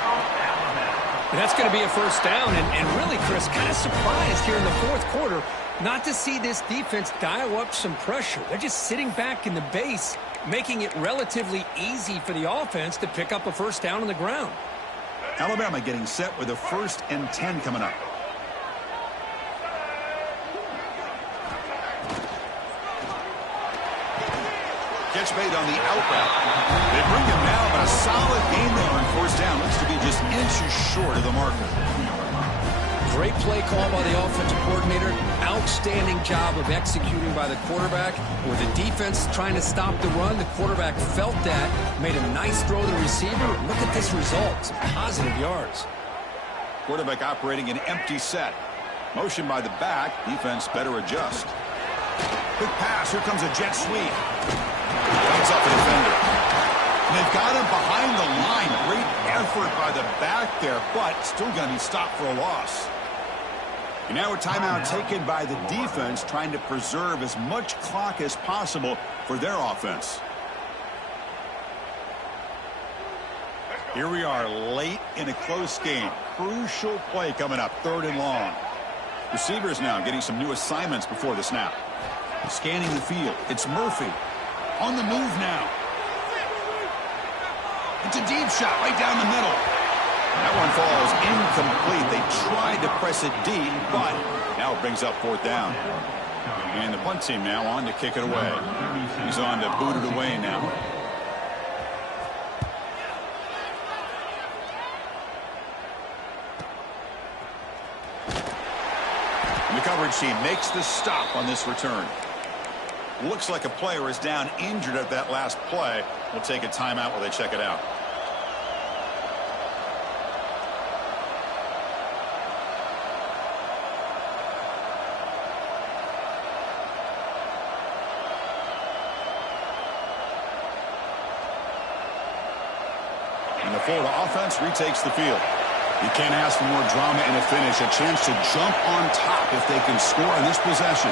And that's going to be a first down. And really, Chris, kind of surprised here in the fourth quarter not to see this defense dial up some pressure. They're just sitting back in the base, making it relatively easy for the offense to pick up a first down on the ground. Alabama getting set with a 1st and 10 coming up. Catch made on the out route. They bring him now, but a solid gain there on first down. Looks to be just inches short of the marker. Great play call by the offensive coordinator. Outstanding job of executing by the quarterback. With the defense trying to stop the run, the quarterback felt that, made a nice throw to the receiver. Look at this result. Some positive yards. Quarterback operating an empty set. Motion by the back. Defense better adjust. Quick pass. Here comes a jet sweep. Comes up the defender. And they've got him behind the line. Great effort by the back there, but still going to be stopped for a loss. And now a timeout taken by the defense, trying to preserve as much clock as possible for their offense. Here we are late in a close game. Crucial play coming up, 3rd and long. Receivers now getting some new assignments before the snap. Scanning the field. It's Murphy. On the move now. It's a deep shot right down the middle. That one falls incomplete. They tried to press it deep, but Now it brings up 4th down. And the punt team now on to kick it away. He's on to boot it away now. And the coverage team makes the stop on this return. Looks like a player is down injured at that last play. We'll take a timeout while they check it out. And the Florida offense retakes the field. You can't ask for more drama in a finish. A chance to jump on top if they can score on this possession.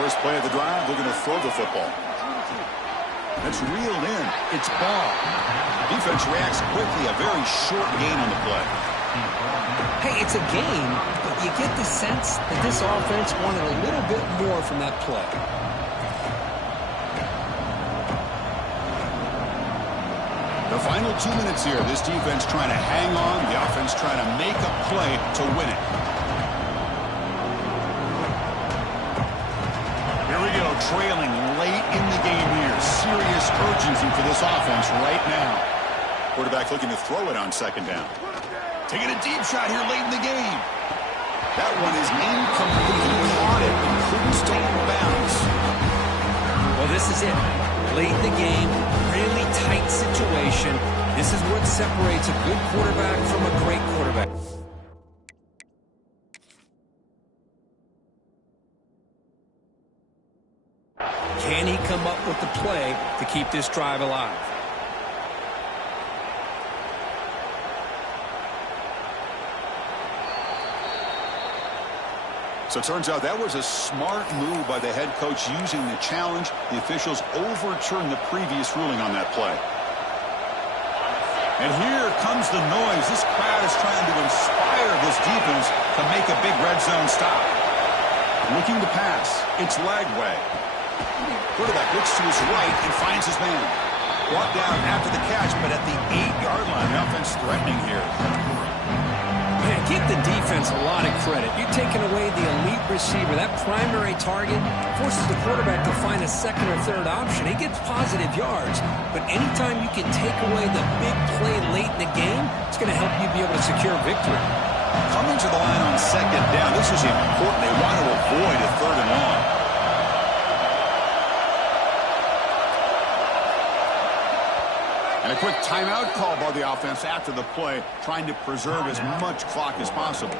First play of the drive, they're going to throw the football. That's reeled in. It's ball. Defense reacts quickly. A very short gain on the play. Hey, it's a game, but you get the sense that this offense wanted a little bit more from that play. The final 2 minutes here. This defense trying to hang on. The offense trying to make a play to win it. Here we go. Trailing late in the game here. Serious urgency for this offense right now. Quarterback looking to throw it on 2nd down. Taking a deep shot here late in the game. That one is incomplete. He caught it and couldn't stay in bounds. Well, this is it. Late in the game, really tight situation. This is what separates a good quarterback from a great quarterback. Can he come up with the play to keep this drive alive? So it turns out that was a smart move by the head coach using the challenge. The officials overturned the previous ruling on that play. And here comes the noise. This crowd is trying to inspire this defense to make a big red zone stop. Looking to pass. It's Lagway. Quarterback looks to his right and finds his man. Brought down after the catch, but at the 8-yard line. The offense threatening here. Man, give the defense a lot of credit. You're taking away the elite receiver. That primary target forces the quarterback to find a 2nd or 3rd option. He gets positive yards, but anytime you can take away the big play late in the game, it's going to help you be able to secure victory. Coming to the line on 2nd down. This is important. They want to avoid a 3rd and long. And a quick timeout call by the offense after the play, trying to preserve as much clock as possible.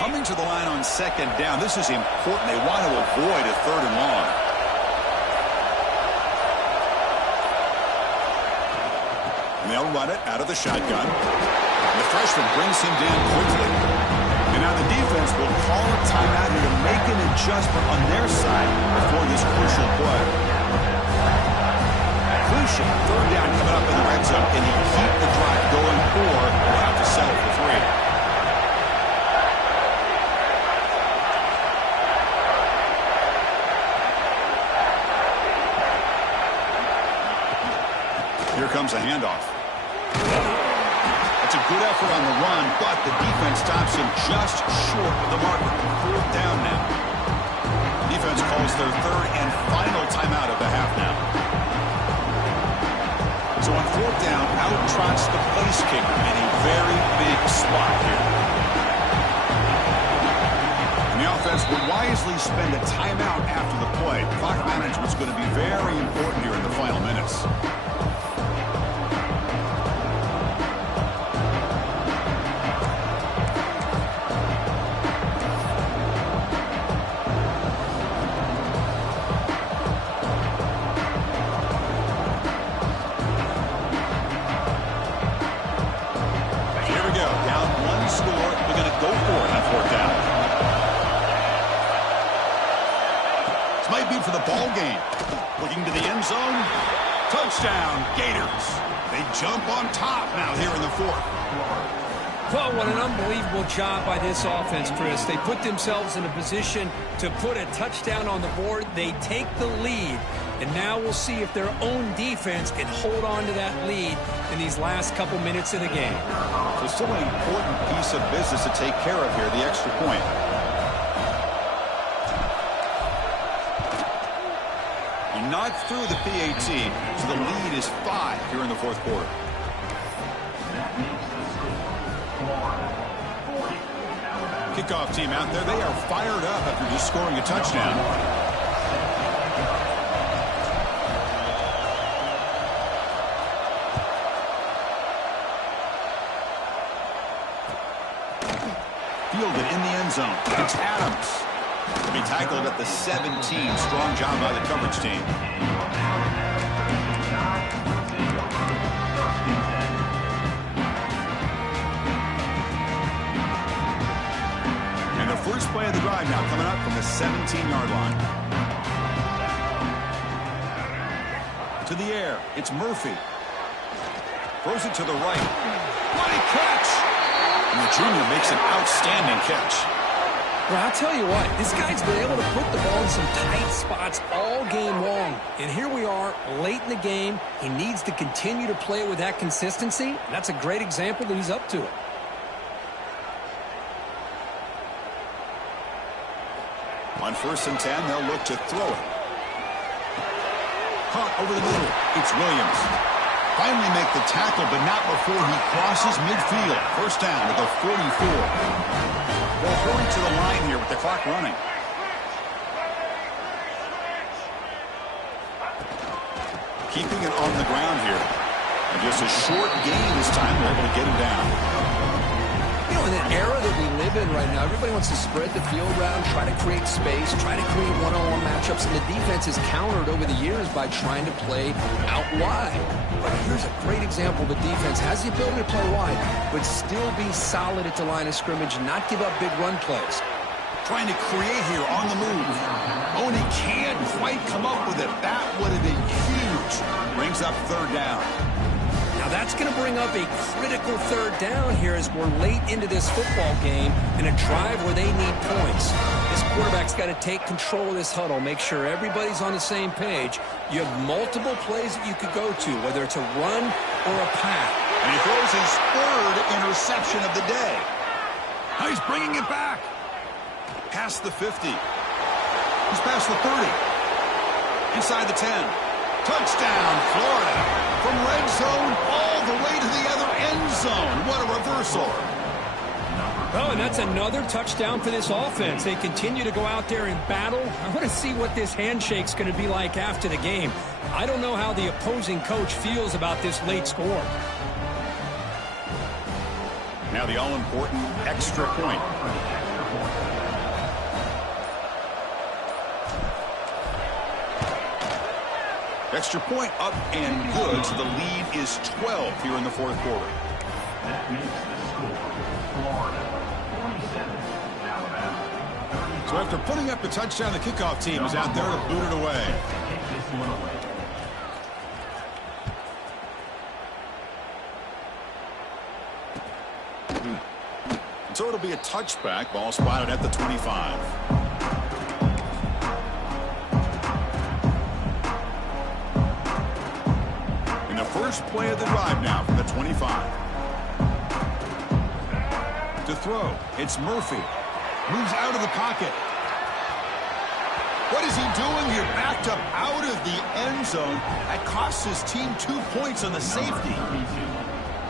Coming to the line on 2nd down. This is important. They want to avoid a 3rd and long. And they'll run it out of the shotgun. And the freshman brings him down quickly. And now the defense will call a timeout here to make an adjustment on their side before this crucial play. Crucial. 3rd down coming up in the red zone. Can he keep the drive going, or will have to settle for 3? Here comes a handoff. It's a good effort on the run, but the defense stops him just short of the marker. 4th down now. Defense calls their 3rd and final timeout of the half now. So on 4th down, out trots the place kicker in a very big spot here. And the offense will wisely spend a timeout after the play. Clock management's going to be very important here in the final minutes. Down game. Looking to the end zone. Touchdown, Gators. They jump on top now here in the fourth. Well, what an unbelievable job by this offense, Chris. They put themselves in a position to put a touchdown on the board. They take the lead, and now we'll see if their own defense can hold on to that lead in these last couple minutes of the game. So still an important piece of business to take care of here, the extra point. Not through the PAT, so the lead is 5 here in the fourth quarter. Kickoff team out there, they are fired up after just scoring a touchdown. Fielded in the end zone. It's Adams. To be tackled at the 17. Strong job by the coverage team. And the first play of the drive now coming up from the 17-yard line. To the air. It's Murphy. Throws it to the right. What a catch! And the junior makes an outstanding catch. Well, I'll tell you what, this guy's been able to put the ball in some tight spots all game long. And here we are, late in the game. He needs to continue to play with that consistency. And that's a great example that he's up to it. On 1st and 10, they'll look to throw it. Caught over the middle. It's Williams. Finally make the tackle, but not before he crosses midfield. First down at the 44. They'll hurry to the line here with the clock running. Keeping it on the ground here. And just a short gain this time. They're able to get him down. You know, in the era that we live in right now, everybody wants to spread the field around, try to create space, try to create one-on-one matchups, and the defense is countered over the years by trying to play out wide. But here's a great example of a defense has the ability to play wide, but still be solid at the line of scrimmage and not give up big run plays. Trying to create here on the move. Oh, and he can't quite come up with it. That would have been huge. Brings up third down. Now that's going to bring up a critical third down here as we're late into this football game in a drive where they need points. This quarterback's got to take control of this huddle, make sure everybody's on the same page. You have multiple plays that you could go to, whether it's a run or a pass. And he throws his third interception of the day. Now he's bringing it back. Past the 50. He's past the 30. Inside the 10. Touchdown, Florida. From red zone all the way to the other end zone. What a reversal. Oh, and that's another touchdown for this offense. They continue to go out there and battle. I want to see what this handshake's going to be like after the game. I don't know how the opposing coach feels about this late score. Now the all-important extra point. Extra point up and good, so the lead is 12 here in the fourth quarter. That makes the score Florida 47, Alabama. So after putting up the touchdown, the kickoff team is out there to boot it away. Take this one away. So it'll be a touchback. Ball spotted at the 25. First play of the drive now from the 25. To throw, it's Murphy. Moves out of the pocket. What is he doing here? Backed up out of the end zone. That costs his team 2 points on the safety.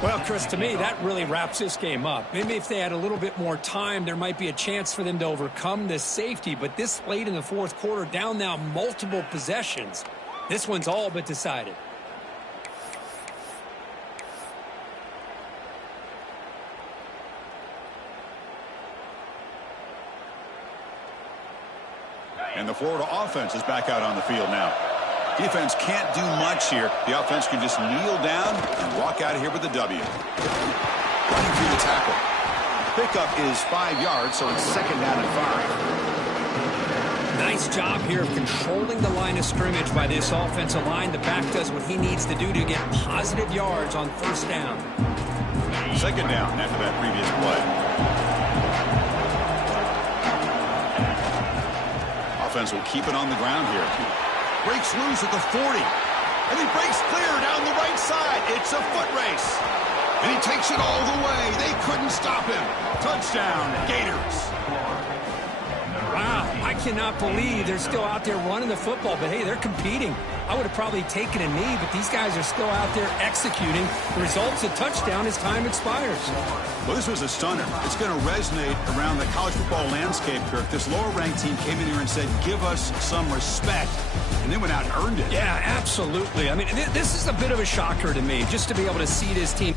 Well, Chris, to me, that really wraps this game up. Maybe if they had a little bit more time, there might be a chance for them to overcome this safety. But this late in the fourth quarter, down now multiple possessions. This one's all but decided. And the Florida offense is back out on the field now. Defense can't do much here. The offense can just kneel down and walk out of here with a W. Running through the tackle. Pickup is 5 yards, so it's second down and 5. Nice job here of controlling the line of scrimmage by this offensive line. The back does what he needs to do to get positive yards on first down. Second down after that previous play. Offense will keep it on the ground here. Breaks loose at the 40. And he breaks clear down the right side. It's a foot race. And he takes it all the way. They couldn't stop him. Touchdown, Gators. Wow, I cannot believe they're still out there running the football. But, hey, they're competing. I would have probably taken a knee, but these guys are still out there executing. The result's a touchdown as time expires. Well, this was a stunner. It's going to resonate around the college football landscape, Kirk. This lower-ranked team came in here and said, give us some respect. And they went out and earned it. Yeah, absolutely. I mean, this is a bit of a shocker to me, just to be able to see this team.